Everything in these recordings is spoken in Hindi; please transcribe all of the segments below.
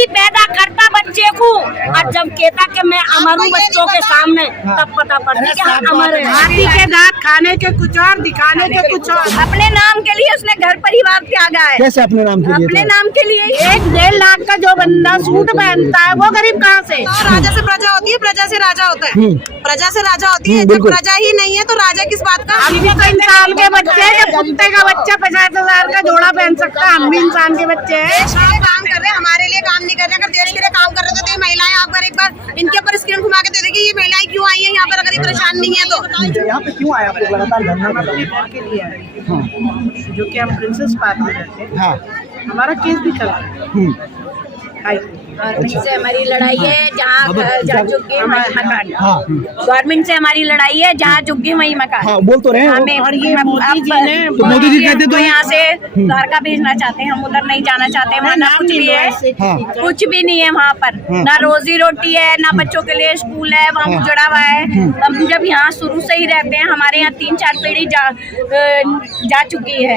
हाथी पैदा करता बच्चे को, और जब कहता कि मैं अमर हूँ बच्चों के सामने, तब पता पड़ती कि अमर है। हाथी के दांत खाने के कुछ और, दिखाने के कुछ और। अपने नाम के लिए उसने घर परिवार त्यागा है। कैसे अपने नाम के लिए? अपने नाम के लिए 1-1.5 लाख का जो बंदा सूट पहनता है वो गरीब कहाँ से? राजा से प्रजा होती है, प्रजा से राजा होता है। प्रजा से राजा होती है, जब प्रजा ही नहीं है तो राजा किस बात का? हम भी तो इंसान के बच्चे हैं, जब कुत्ते का बच्चा 50,000 का जोड़ा पहन सकता है, हम भी इंसान के बच्चे हैं। देश के लिए काम कर रहे हैं, हमारे लिए काम नहीं कर रहे। अगर देश के लिए काम कर रहे तो ये महिलाएं, आप अगर एक बार इनके ऊपर स्क्रीन घुमा के दे देखिए ये महिलाएं क्यों आई है यहाँ पर, अगर ये परेशान नहीं है तो। यहाँ पे क्यों आया लगातार धरना? के लिए आए हैं, जो कि हम प्रिंसेस पार्क में रहते हैं। हाँ, हमारा केस भी चल रहा है। गवर्नमेंट से हमारी लड़ाई है, जहाँ चुकी है वहीं मकान। हाँ, गवर्नमेंट से हमारी लड़ाई है, जहाँ चुकी वहीं मकान। हाँ, बोल तो रहे हैं। हमें और ये मोदी जी ने, तो मोदी जी कहते तो यहाँ से द्वारका भेजना चाहते हैं, हम उधर नहीं जाना चाहते। वहाँ ना कुछ भी है, हाँ। कुछ भी नहीं है वहाँ पर, ना रोजी रोटी है, ना बच्चों के लिए स्कूल है, वहाँ उजड़ा हुआ है। हम जब यहाँ शुरू से ही रहते हैं, हमारे यहाँ 3-4 पीढ़ी जा चुकी है,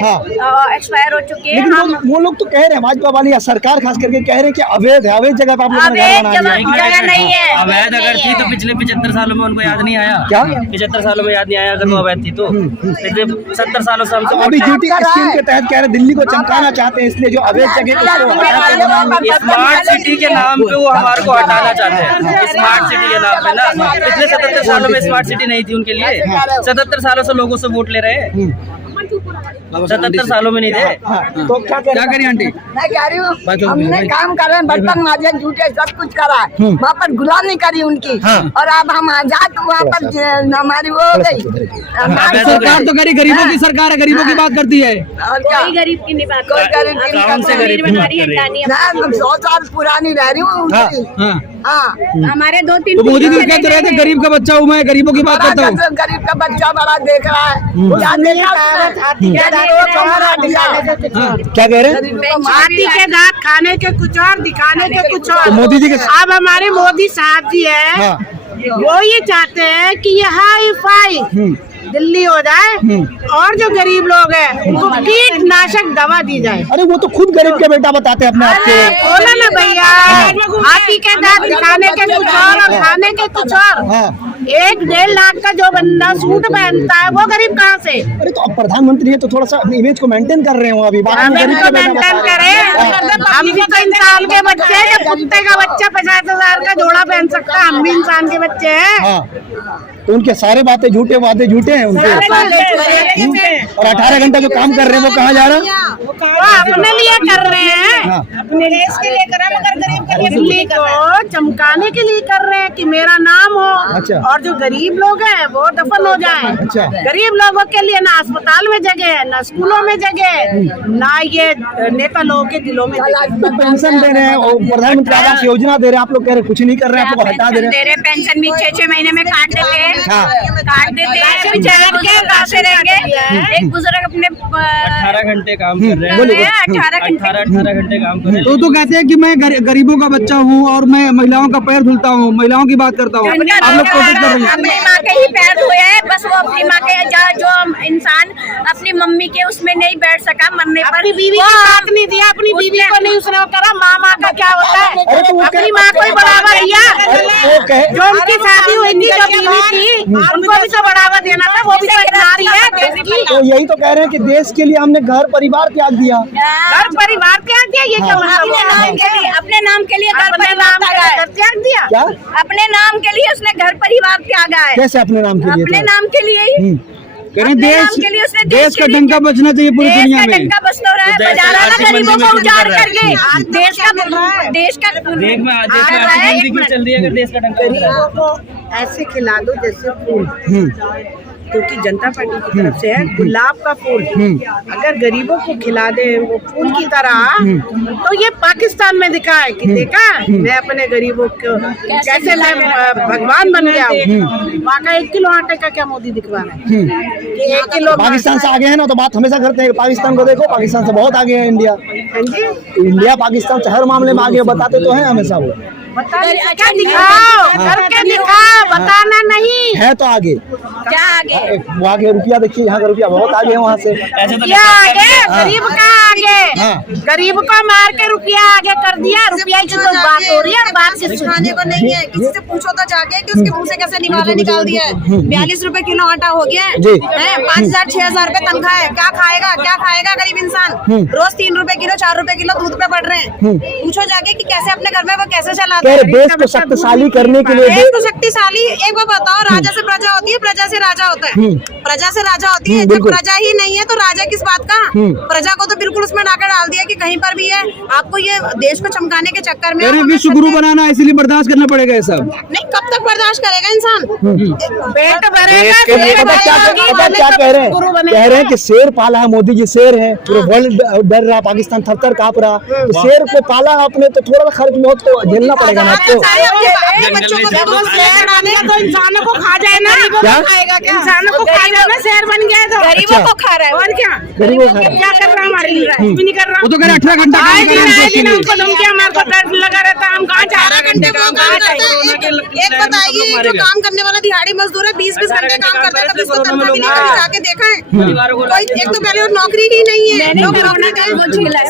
एक्सपायर हो चुकी है। लेकिन वो लोग तो कह रहे हैं, भाजपा वाली या सरकार खास करके कह रहे हैं कि अवैध है, अवैध जगह पे आप लोगों ने घर बना लिया। जगह नहीं है। अवैध अगर थी तो पिछले 75 सालों में उनको याद नहीं आया? क्या 75 सालों में याद नहीं आया अगर वो अवैध थी तो? पिछले 70 सालों से हमसे अभी ड्यूटी स्कीम के तहत कह रहे दिल्ली को चमकाना चाहते हैं, इसलिए जो अवैध जगह स्मार्ट सिटी के नाम पे वो हमारे को हटाना चाहते हैं। स्मार्ट सिटी के नाम पे ना, पिछले 77 सालों में स्मार्ट सिटी नहीं थी उनके लिए। 77 सालों से लोगों से वोट ले रहे हैं, 77 सालों में नहीं थे। तो क्या करिए आंटी? मैं कह रही हूँ हमने काम कर रहे हैं, बर्तन माजे, जूते सब कुछ करा है, वहाँ पर गुलामी करी उनकी। और अब हम आजाद, वहाँ पर हमारी वो हो गई। सरकार तो करी, गरीबों की सरकार है, गरीबों की बात करती है। और क्या कोई गरीब की नहीं बात, कोई गरीब की नहीं करता। गरीब हमारी हटानी है। मैं 100 साल पुरानी रह रही हूँ उनकी। हाँ, हमारे 2-3 तो मोदी जी कहते रहे थे गरीब का बच्चा हूँ मैं, गरीबों की बात करता हूँ। गरीब का बच्चा बड़ा देख रहा है, क्या देखा? क्या कह रहे हैं? हाथी के दांत खाने के कुछ और, दिखाने के कुछ और। तो मोदी जी के अब हमारे मोदी साहब जी है, वो ये चाहते हैं कि ये हाई फाई दिल्ली हो जाए, और जो गरीब लोग हैं उनको कीटनाशक दवा दी जाए। अरे वो तो खुद गरीब के बेटा बताते हैं अपने आप के। बोला ना भैया, हाथी के दांत खाने के कुछ और खाने के कुछ और। 1-1.5 लाख का जो बंदा सूट पहनता है वो गरीब कहाँ से? अरे तो अब प्रधानमंत्री है तो थोड़ा सा अपनी इमेज को मेंटेन कर रहे हो अभी। हमें भी तो मेंटेन करें, हम भी तो इंसान के बच्चे हैं। जब कुत्ते का बच्चा 50,000 का जोड़ा पहन सकता है, हम भी इंसान के बच्चे हैं। तो उनके सारे बातें झूठे हैं उनके। और 18 घंटा जो काम कर रहे हैं वो कहाँ जा रहा है? वो अपने लिए कर रहे हैं, अपने देश के लिए करा, मगर गरीब के लिए दिल्ली को चमकाने के लिए कर रहे हैं कि मेरा नाम हो। अच्छा। और जो गरीब लोग हैं वो दफन हो जाएं। अच्छा। गरीब लोगों के लिए ना अस्पताल में जगह है, ना स्कूलों में जगह है, ना ये नेता लोगों के दिलों में जगह है। तो पेंशन दे रहे हैं और प्रधानमंत्री आवास योजना दे रहे हैं, आप लोग कह रहे हैं कुछ नहीं कर रहे हैं, आप लोग हटा दे रहे हैं। पेंशन भी 6-6 महीने में काट देते हैं, हाँ। काट देते हैं। बेचारे बुजुर्ग कैसे रहेंगे? एक बुजुर्ग अपने 18 घंटे काम कर रहे हैं, 18 घंटे काम कर रहे हैं। तो कहते हैं कि मैं गरीबों का बच्चा हूँ और मैं महिलाओं का पैर धुलता हूँ, महिलाओं की बात करता हूँ। आप लोग कोशिश कर रही हैं। अपनी माँ के ही पैर धोए हैं, बस वो अपनी माँ के जो इंसान अपनी मम्मी के उसमें नहीं बैठ सका, मरने पर अपनी बीवी को साथ नहीं दिया, अपनी बीवी को नहीं उसने वो करा। माँ का क्या होता है? अरे तो वो अपनी माँ को ही बढ़ावा दिया। वो कहे जो उनकी शादी हुई थी, जो बीवी थी, उनको भी तो बढ़ावा देना था। वो भी तो एक नारी है देश की। तो यही तो कह रहे हैं कि देश के लिए हमने घर परिवार त्याग दिया। घर परिवार त्याग दिया, ये क्या मतलब हुआ? अपने नाम के लिए घर अपने परिवार नाम त्यागा है। का त्याग दिया। क्या? अपने नाम के लिए उसने घर परिवार त्यागा है। कैसे अपने नाम के लिए? अपने नाम के लिए ही कह रहे अपने नाम देश के लिए उसने देश का के लिए डंका बचना चाहिए पूरी देश दुनिया का में। डंका बच तो रहा है, बजा रहा है गरीबों को उजाड़ करके। देश का देश में आर्थिक मंदी क्यों चल रही है अगर देश का डंका बज रहा है? को ऐसे खिला दो जैसे फूल, क्योंकि जनता पार्टी की तरफ से है गुलाब का फूल। अगर गरीबों को खिला दे वो फूल की तरह, तो ये पाकिस्तान में दिखा है कि देखा मैं अपने गरीबों को कैसे मैं भगवान बन गया हूँ। वहाँ का 1 किलो आटे का क्या मोदी दिखवा रहा है कि 1 किलो पाकिस्तान से आगे है ना, तो बात हमेशा करते हैं पाकिस्तान को देखो, पाकिस्तान से बहुत आगे है इंडिया। हाँ जी। इंडिया पाकिस्तान से हर मामले में आगे बताते तो हैं हमेशा वो। क्या दिखाओ, करके दिखाओ, बताना नहीं है तो आगे क्या आगे वो आगे रुपया देखिए, यहाँ का रुपया बहुत आगे है वहाँ से। रुपया आगे, गरीब का आगे, गरीब को मार के रुपया आगे कर दिया। रुपया की तो बात हो रही है, बात कुछ खाने को नहीं है। किसी से पूछो तो जाके कि उसके मुंह से कैसे निकाल दिया है। 42 रुपए किलो आटा हो गया है, 5,000 6,000 रुपए तनख्वाह है। क्या खाएगा गरीब इंसान। रोज 3 रुपए किलो 4 रुपए किलो दूध पे पड़ रहे हैं। पूछो जाके कि कैसे अपने घर में वो कैसे चलाते हैं। देश को शक्तिशाली करने के लिए देश को शक्तिशाली, एक बार बताओ, राजा से प्रजा होती है, प्रजा से राजा होता है। प्रजा से राजा होती है, जब प्रजा ही नहीं है तो राजा किस बात का। प्रजा को तो बिल्कुल उसमें डाकर डाल दिया कि कहीं पर भी है। आपको ये देश को चमकाने के चक्कर में विश्व गुरु बनाना, इसीलिए बर्दाश्त करना पड़ेगा ये सब। नहीं, कब तक बर्दाश्त करेगा इंसान। पेट भरेगा। देश के लिए क्या कह रहे हैं कि शेर पाला है, मोदी जी शेर है, पूरे वर्ल्ड डर रहा, पाकिस्तान थर-थर कांप रहा। तो शेर को पाला आपने तो थोड़ा खर्च बहुत तो झेलना पड़ेगा ना आपको। बच्चों को तो इंसानों को खा जाए ना, क्या इंसानों को खा जाए ना, शेर बन गया तो गरीबों को खा रहा है। और क्या गरीबों को खा रहा है। क्या कर रहा है हमारे लिए, कुछ भी नहीं कर रहा। वो तो कह रहे 18 घंटा आए दिन हमको धमकी, हमारे को डर लगा रहता है। हम कहाँ 4 घंटे काम करता है। एक बताइए, जो काम करने वाला दिहाड़ी मजदूर है, 20-20 घंटे काम करता है, कभी उसको तनख्वाह भी नहीं मिलती। जाके देखा है कोई। एक तो पहले वो नौकरी ही नहीं है, लोग नौकरी दें,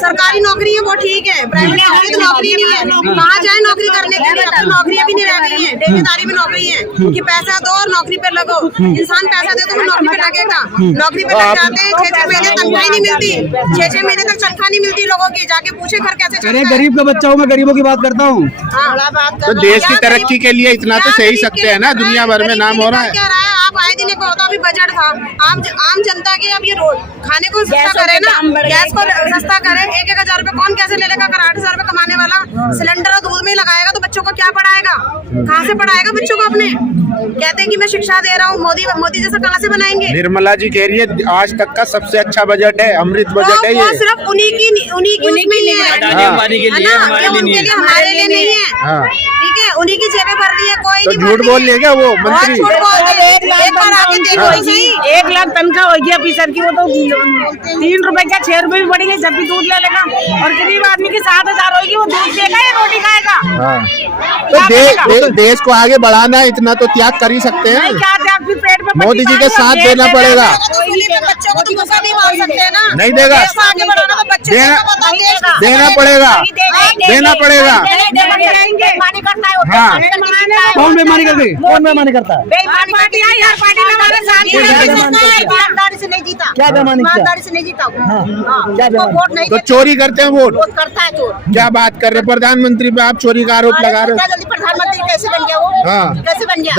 सरकारी नौकरी है वो ठीक है, प्राइवेट नौकरी नहीं है। कहाँ जाए नौकरी करने के लिए? अब तो नौकरियां भी नहीं रह गई है, ठेकेदारी में नौकरी है कि पैसा दो और नौकरी पे लगो। इंसान पैसा दे तो वो नौकरी पे लगेगा। नौकरी पे लग जाते हैं, 6-6 महीने तनख्वाह नहीं मिलती, 6-6 महीने तक तनख्वाह नहीं मिलती लोगों की। जाके पूछे घर कैसे चलता है। गरीब का बच्चा हूँ मैं, गरीबों की बात करता हूँ। तो देश की तरक्की के लिए इतना तो सही सकते हैं ना, दुनिया भर में नाम हो रहा है। आप आए दिन को होता, अभी बजट था, आम जनता के अब ये खाने को सस्ता करे ना, गैस को सस्ता करे। 1,000 रुपए कौन कैसे ले लेगा? अगर 8,000 रुपए कमाने वाला सिलेंडर और दूध में ही लगाएगा तो बच्चों को क्या पढ़ाएगा? कहाँ से पढ़ाएगा बच्चों को अपने? कहते हैं कि मैं शिक्षा दे रहा हूँ, मोदी जैसा कहाँ से बनाएंगे? निर्मला जी कह रही है आज तक का सबसे अच्छा बजट है, अमृत बजट है ये। सिर्फ उन्हीं की उसमें ही है, अंबानी के लिए, हमारे लिए नहीं है। हमारे लिए नहीं है, ठीक है। उन्हीं की जेबें भर रही है, कोई तो नहीं झूठ बोल लिया क्या वो मंत्री? झूठ बोल रहे हैं। एक बार आके देखो सही। 1 लाख तनख्वाह होगी ऑफिसर की, वो तो 3 रुपए क्या 6 रुपए भी बढ़ेंगे, जब भी दूध ले लेगा। और गरीब आदमी की 7,000 होगी, वो दूध देगा या रोटी खाएगा? तो देश को आगे बढ़ाना है, इतना तो त्याग कर ही सकते हैं। क्या त्याग, फिर पेट में मोदी जी के साथ देना पड़ेगा। बच्चों को तो गुस्सा नहीं मार सकते हैं ना। नहीं देगा, आगे बढ़ाना तो बच्चे देना पड़ेगा, देना पड़ेगा। हाँ, कौन बेईमानी करते, कौन बेईमानी करता है? पार्टी आई, हर पार्टी में हमारे साथ ईमानदारी से नहीं जीता, क्या बेईमानी किया? ईमानदारी से नहीं जीता। क्या वो वोट नहीं तो चोरी करते हैं वोट। करता है चोर। क्या बात कर रहे हैं? प्रधानमंत्री पे आप चोरी का आरोप लगा रहे हो। जल्दी प्रधानमंत्री कैसे बन गया वो? हाँ। कैसे बन गया?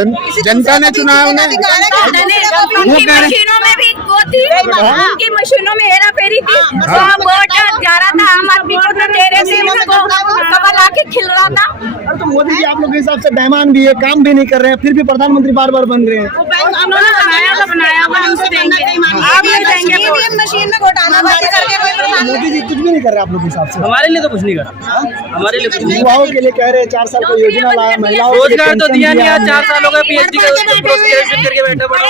जनता ने चुना है उन्हें। उनकी मशीनों में भी वो थी, उनकी मशीनों में हेरा फेरी थी। वहाँ वोट जा रहा था आम आदमी को, तो तेरे से उनको कमल आके खिल रहा था। अरे तो मोदी जी आप लोग के हिसाब से बेईमान भी है, काम भी नहीं कर रहे हैं, फिर भी प्रधानमंत्री बार-बार बन रहे हैं। उन्होंने बनाया तो बनाया, अब हमसे देंगे, आप नहीं देंगे। ईवीएम मशीन में घोटाला करके कोई प्रधान मोदी जी कुछ भी नहीं कर रहे आप लोग के हिसाब से। हमारे लिए तो कुछ नहीं करा, हमारे लिए कुछ नहीं। युवाओं के लिए कह रहे हैं 4 साल को योजना लाया, महिलाओं के लिए रोजगार तो पेंशन दिया नहीं। आज 4 साल हो गए PhD का पोस्ट ग्रेजुएशन करके बैठा पड़ा,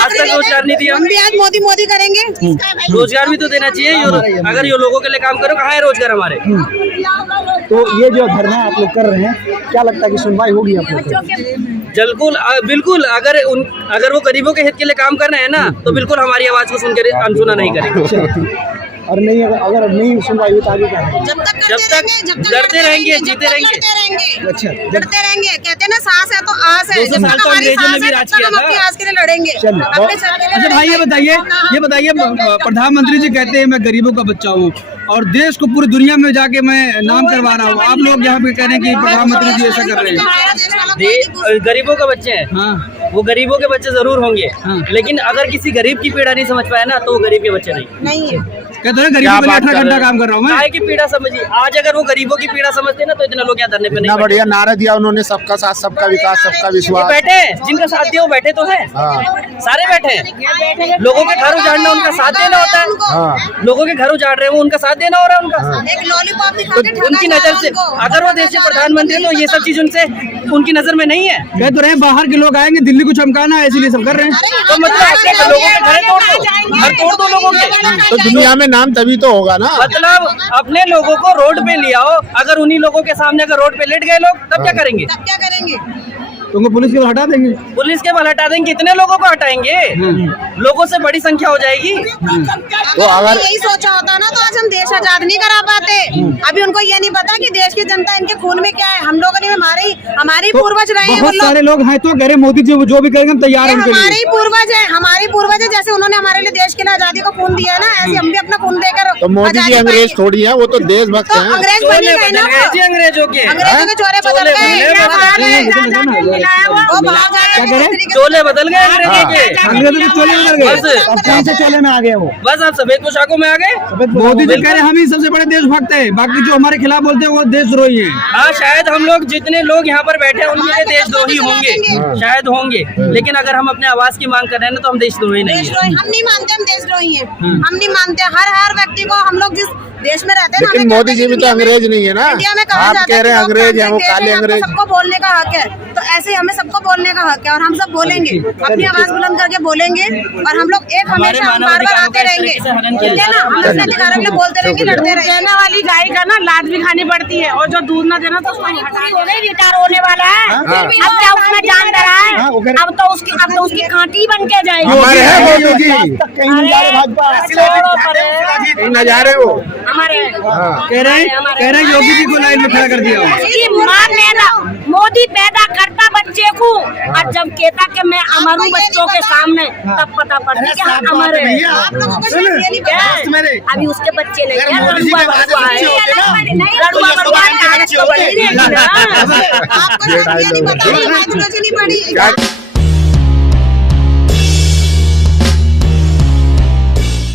आज तक रोजगार नहीं दिया। हम भी आज मोदी करेंगे। रोजगार भी तो देना चाहिए। अगर ये लोगों के लिए काम करो, कहाँ है रोजगार हमारे? तो ये जो धरना आप लोग कर रहे हैं, क्या लगता है कि सुनवाई होगी आप लोग को? बिल्कुल। अगर वो गरीबों के हित के लिए काम कर रहे हैं ना, तो बिल्कुल हमारी आवाज को सुनकर अनसुना नहीं करेंगे। और नहीं, अगर नहीं सुनवाई हुई तो आगे क्या है? जब तक लड़ते रहेंगे, जीते रहेंगे। अच्छा, लड़ते रहेंगे। कहते हैं ना, सांस है तो आस है। 200 जब साल तक तो हमारी अंग्रेजों ने सांस भी है, राज तब तक किया हम अपनी था। आस के लिए लड़ेंगे। चलिए, अपने सर के लिए अच्छा भाई ये बताइए प्रधानमंत्री जी कहते हैं मैं गरीबों का बच्चा हूँ और देश को पूरी दुनिया में जाके मैं नाम करवा रहा हूँ, आप लोग यहाँ पे कह रहे हैं कि प्रधानमंत्री जी ऐसा कर रहे हैं। गरीबों के बच्चे हैं, हाँ, वो गरीबों के बच्चे जरूर होंगे, हाँ। लेकिन अगर किसी गरीब की पीड़ा नहीं समझ पाया ना, तो वो गरीब के बच्चे नहीं है। कहते हैं गरीबों के लिए 18 घंटा काम कर रहा हूँ मैं। काय की पीड़ा समझिए। आज अगर वो गरीबों की पीड़ा समझते ना, तो इतना लोग यहाँ धरने पे इतना नहीं बढ़िया नारा दिया उन्होंने, सबका साथ, सबका विकास, सबका विश्वास। बैठे हैं, जिनका साथ दिया वो बैठे तो है, सारे बैठे हैं। लोगों के घर उजाड़ना उनका साथ देना होता है। लोगों के घर उजाड़ रहे हैं, वो उनका साथ देना हो रहा है उनका। एक लॉलीपॉप दिखा के तो उनकी नजर से अगर वो देश के प्रधानमंत्री तो ये सब चीज उनसे उनकी नजर में नहीं है। कह तो रहे हैं बाहर के लोग आएंगे दिल्ली को चमकाना है, इसीलिए सब कर रहे हैं। तो मतलब अपने लोगों के घर तोड़ दो लोगों के। तो दुनिया में नाम तभी तो होगा ना। मतलब अपने लोगों को रोड पे ले आओ, अगर उन्हीं लोगों के सामने अगर रोड पे लेट गए लोग तब क्या करेंगे? तब क्या करेंगे? तुमको पुलिस के बल हटा देंगे। पुलिस के बल हटा देंगे, कितने लोगों को हटाएंगे? लोगों से बड़ी संख्या हो जाएगी। तो अगर यही सोचा होता ना तो आज हम देश आजाद नहीं करा पाते। अभी उनको ये नहीं पता कि देश की जनता इनके खून में क्या है। हम लोगों ने हमारे पूर्वज रहे हैं। बहुत सारे लोग हैं तो कह रहे मोदी जी जो भी करेंगे हम तैयार हैं उनके लिए। हमारे ही पूर्वज है, जैसे उन्होंने हमारे लिए देश के लिए आजादी को खून दिया ना, ऐसे हम भी अपना खून देकर तो मोदी जी अंग्रेज थोड़ी है, वो तो देशभक्त तो हैं। अंग्रेज बनी गए ना, अंग्रेजों के चोरे बदल गए। चोले बदल गए अंग्रेजों के। अंग्रेजों के चोले बदल गए, अब कौन से चोले में आ गए वो? बस आप सफेद पोशाकों में आ गए। मोदी जी कह रहे हम ही सबसे बड़े देशभक्त हैं, बाकी जो हमारे खिलाफ बोलते हैं वो देशद्रोही हैं। हाँ, शायद हम लोग जितने लोग यहाँ पर बैठे हैं उनके लिए देशद्रोही होंगे, शायद होंगे, लेकिन अगर हम अपने आवाज की मांग कर रहे हैं ना तो हम देशद्रोही नहीं हैं। हम नहीं मानते हम देशद्रोही हैं। हम नहीं मानते। हर व्यक्ति को, हम लोग जिस देश में रहते हैं, लेकिन मोदी जी भी तो अंग्रेज नहीं है ना। इंडिया में कहा आप जाता कह रहे हैं कि अंग्रेज हैं, वो लोकतांत्रिक काले देश है, अंग्रेज। सबको बोलने का हक है, तो ऐसे ही हमें सबको बोलने का हक है और हम सब बोलेंगे, अपनी आवाज बुलंद करके बोलेंगे और हम लोग एक हमेशा हम बार बार आते रहेंगे, ठीक है ना। हम अपने अधिकारों के लिए बोलते रहेंगे, लड़ते रहेंगे। देने वाली गाय का ना लात भी खानी पड़ती है और जो दूध ना देना तो उसको रिटायर होने वाला है। अब क्या उसमें जान डरा है? अब तो उसकी कांटी बन के जाएगी। हमारे हैं मोदी जी, कहीं नहीं जा रहे भाजपा, कहीं न जा रहे वो। हमारे कह रहे हैं योगी जी को लाइन में खड़ा कर दिया। उसकी माँ पैदा, मोदी पैदा करता बच्चे को और जब कहता कि मैं अमर हूँ बच्चों के सामने, तब पता पड़ती कि हम अमर है। आप लोगों को शायद ये नहीं पता। अभी उसके बच्चे नहीं है, मोदी जी के लड़ुआ बाद बड़ुआ है। बच्चे होते ना, लड़ुआ बड़ुआ है, कागज तो बड़ी रहेगी ना। आपको शायद ये नहीं पता, आइडियोलॉजी नहीं पड़ी।